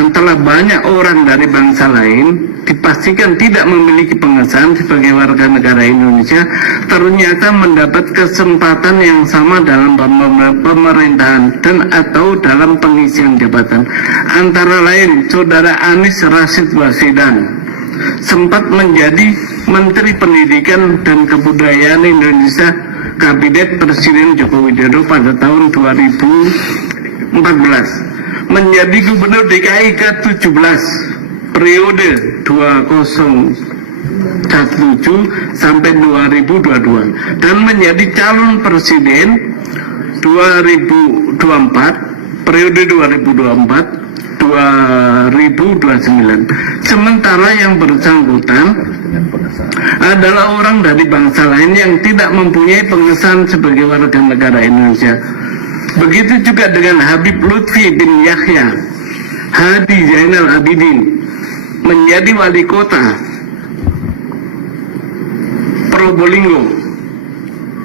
antara banyak orang dari bangsa lain dipastikan tidak memiliki pengesahan sebagai warga negara Indonesia, ternyata mendapat kesempatan yang sama dalam pemerintahan dan atau dalam pengisian jabatan. Antara lain, Saudara Anies Rashid Baswedan sempat menjadi Menteri Pendidikan dan Kebudayaan Indonesia Kabinet Presiden Joko Widodo pada tahun 2014, menjadi Gubernur DKI ke-17 periode 2017 sampai 2022 dan menjadi calon presiden 2024 periode 2029. Sementara yang bersangkutan adalah orang dari bangsa lain yang tidak mempunyai pengesahan sebagai warga negara Indonesia. Begitu juga dengan Habib Lutfi bin Yahya Hadi Zainal Abidin, menjadi wali kota Probolinggo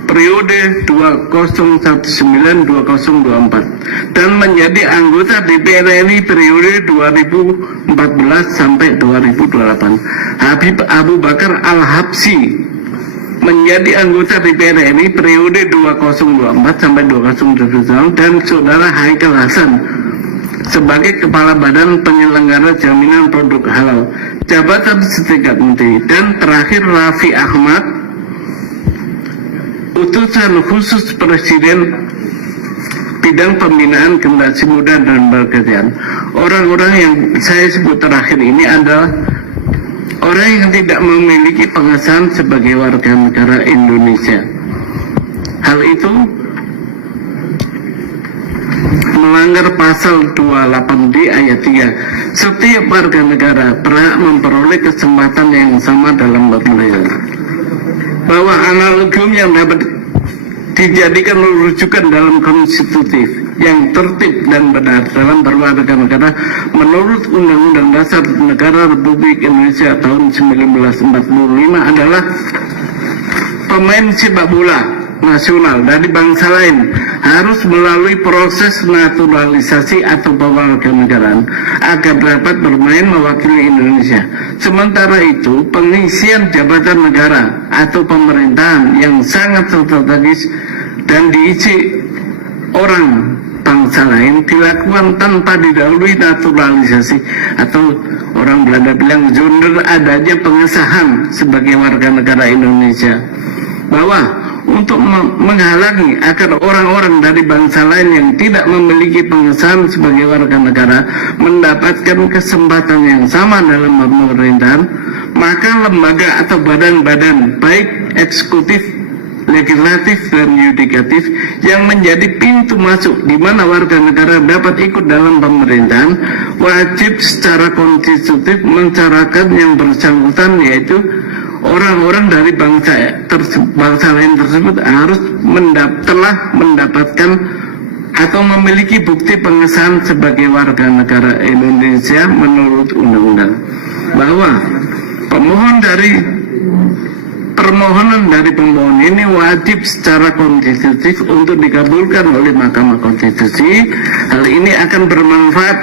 periode 2019-2024 dan menjadi anggota DPR RI periode 2014 sampai 2028. Habib Abu Bakar Al-Habsyi menjadi anggota DPR RI periode 2024 sampai 2029 dan Saudara Haikal Hasan sebagai Kepala Badan Penyelenggara Jaminan Produk Halal, jabatan setingkat menteri. Dan terakhir Raffi Ahmad, utusan khusus Presiden bidang pembinaan generasi muda dan pekerjaan. Orang-orang yang saya sebut terakhir ini adalah orang yang tidak memiliki pengesahan sebagai warga negara Indonesia. Hal itu melanggar pasal 28D ayat 3. Setiap warga negara berhak memperoleh kesempatan yang sama dalam pemilihan. Bahwa analogium yang dapat dijadikan rujukan dalam konstitutif yang tertib dan benar dalam berwarga negara menurut Undang-Undang Dasar Negara Republik Indonesia tahun 1945 adalah pemain sepak bola nasional dari bangsa lain harus melalui proses naturalisasi atau kewarganegaraan agar dapat bermain mewakili Indonesia. Sementara itu, pengisian jabatan negara atau pemerintahan yang sangat strategis dan diisi orang bangsa lain dilakukan tanpa didahului naturalisasi atau orang Belanda bilang zonder adanya pengesahan sebagai warga negara Indonesia. Bahwa untuk menghalangi agar orang-orang dari bangsa lain yang tidak memiliki pengesahan sebagai warga negara mendapatkan kesempatan yang sama dalam pemerintahan, maka lembaga atau badan-badan baik eksekutif, legislatif, dan yudikatif yang menjadi pintu masuk di mana warga negara dapat ikut dalam pemerintahan wajib secara konstitutif mencarahkan yang bersangkutan, yaitu orang-orang dari bangsa lain tersebut harus telah mendapatkan atau memiliki bukti pengesahan sebagai warga negara Indonesia menurut undang-undang. Bahwa permohonan dari pemohon ini wajib secara konstitutif untuk dikabulkan oleh Mahkamah Konstitusi. Hal ini akan bermanfaat,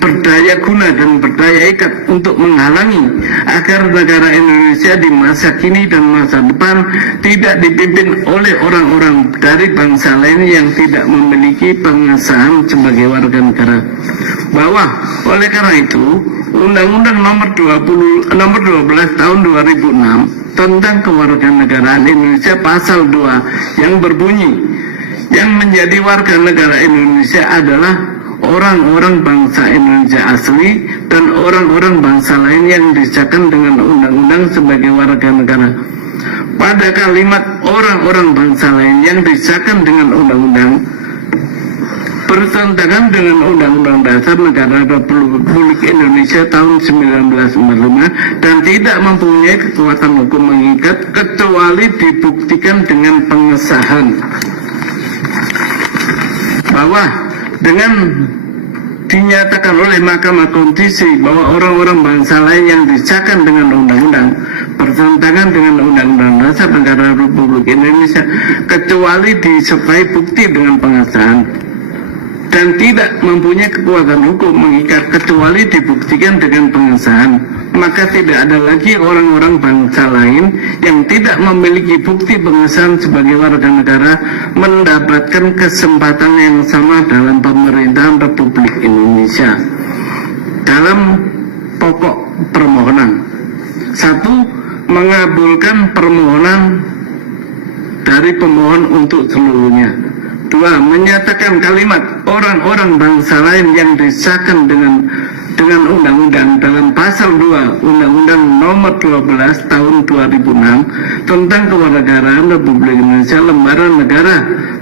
berdaya guna dan berdaya ikat untuk menghalangi agar negara Indonesia di masa kini dan masa depan tidak dipimpin oleh orang-orang dari bangsa lain yang tidak memiliki pengesahan sebagai warga negara. Bahwa oleh karena itu Undang-Undang nomor 12 tahun 2006 tentang kewarganegaraan Indonesia pasal 2 yang berbunyi yang menjadi warga negara Indonesia adalah orang-orang bangsa Indonesia asli dan orang-orang bangsa lain yang disahkan dengan undang-undang sebagai warga negara. Pada kalimat orang-orang bangsa lain yang disahkan dengan undang-undang bertentangan dengan Undang-Undang Dasar Negara Republik Indonesia tahun 1945 dan tidak mempunyai kekuatan hukum mengikat kecuali dibuktikan dengan pengesahan. Bahwa dengan dinyatakan oleh Mahkamah Konstitusi bahwa orang-orang bangsa lain yang disahkan dengan undang-undang bertentangan dengan Undang-Undang Dasar Negara Republik Indonesia kecuali disertai bukti dengan pengesahan, dan tidak mempunyai kekuatan hukum mengikat kecuali dibuktikan dengan pengesahan, maka tidak ada lagi orang-orang bangsa lain yang tidak memiliki bukti pengesahan sebagai warga negara mendapatkan kesempatan yang sama dalam pemerintahan Republik Indonesia. Dalam pokok permohonan, 1. Mengabulkan permohonan dari pemohon untuk seluruhnya. 2. Menyatakan kalimat orang-orang bangsa lain yang disahkan dengan undang-undang dalam pasal 2 Undang-Undang Nomor 12 Tahun 2006 tentang Kewarganegaraan Republik Indonesia Lembaran Negara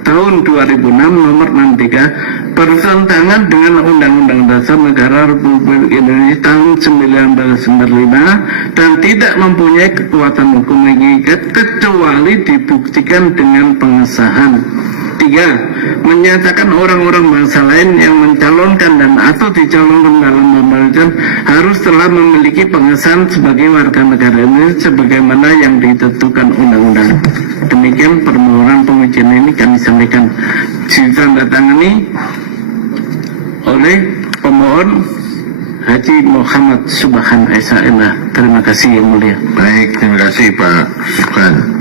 Tahun 2006 Nomor 63 bertentangan dengan Undang-Undang Dasar Negara Republik Indonesia Tahun 1945 dan tidak mempunyai kekuatan hukum mengikat kecuali dibuktikan dengan pengesahan. 3. Menyatakan orang-orang bangsa lain yang mencalonkan dan atau dicalonkan dalam pemerintahan harus telah memiliki pengesahan sebagai warga negara Indonesia sebagaimana yang ditentukan undang-undang. Demikian permohonan pengujian ini kami sampaikan ditandatangani oleh pemohon Haji Muhammad Subhan SHMH. Terima kasih yang mulia. Baik, terima kasih Pak Subhan.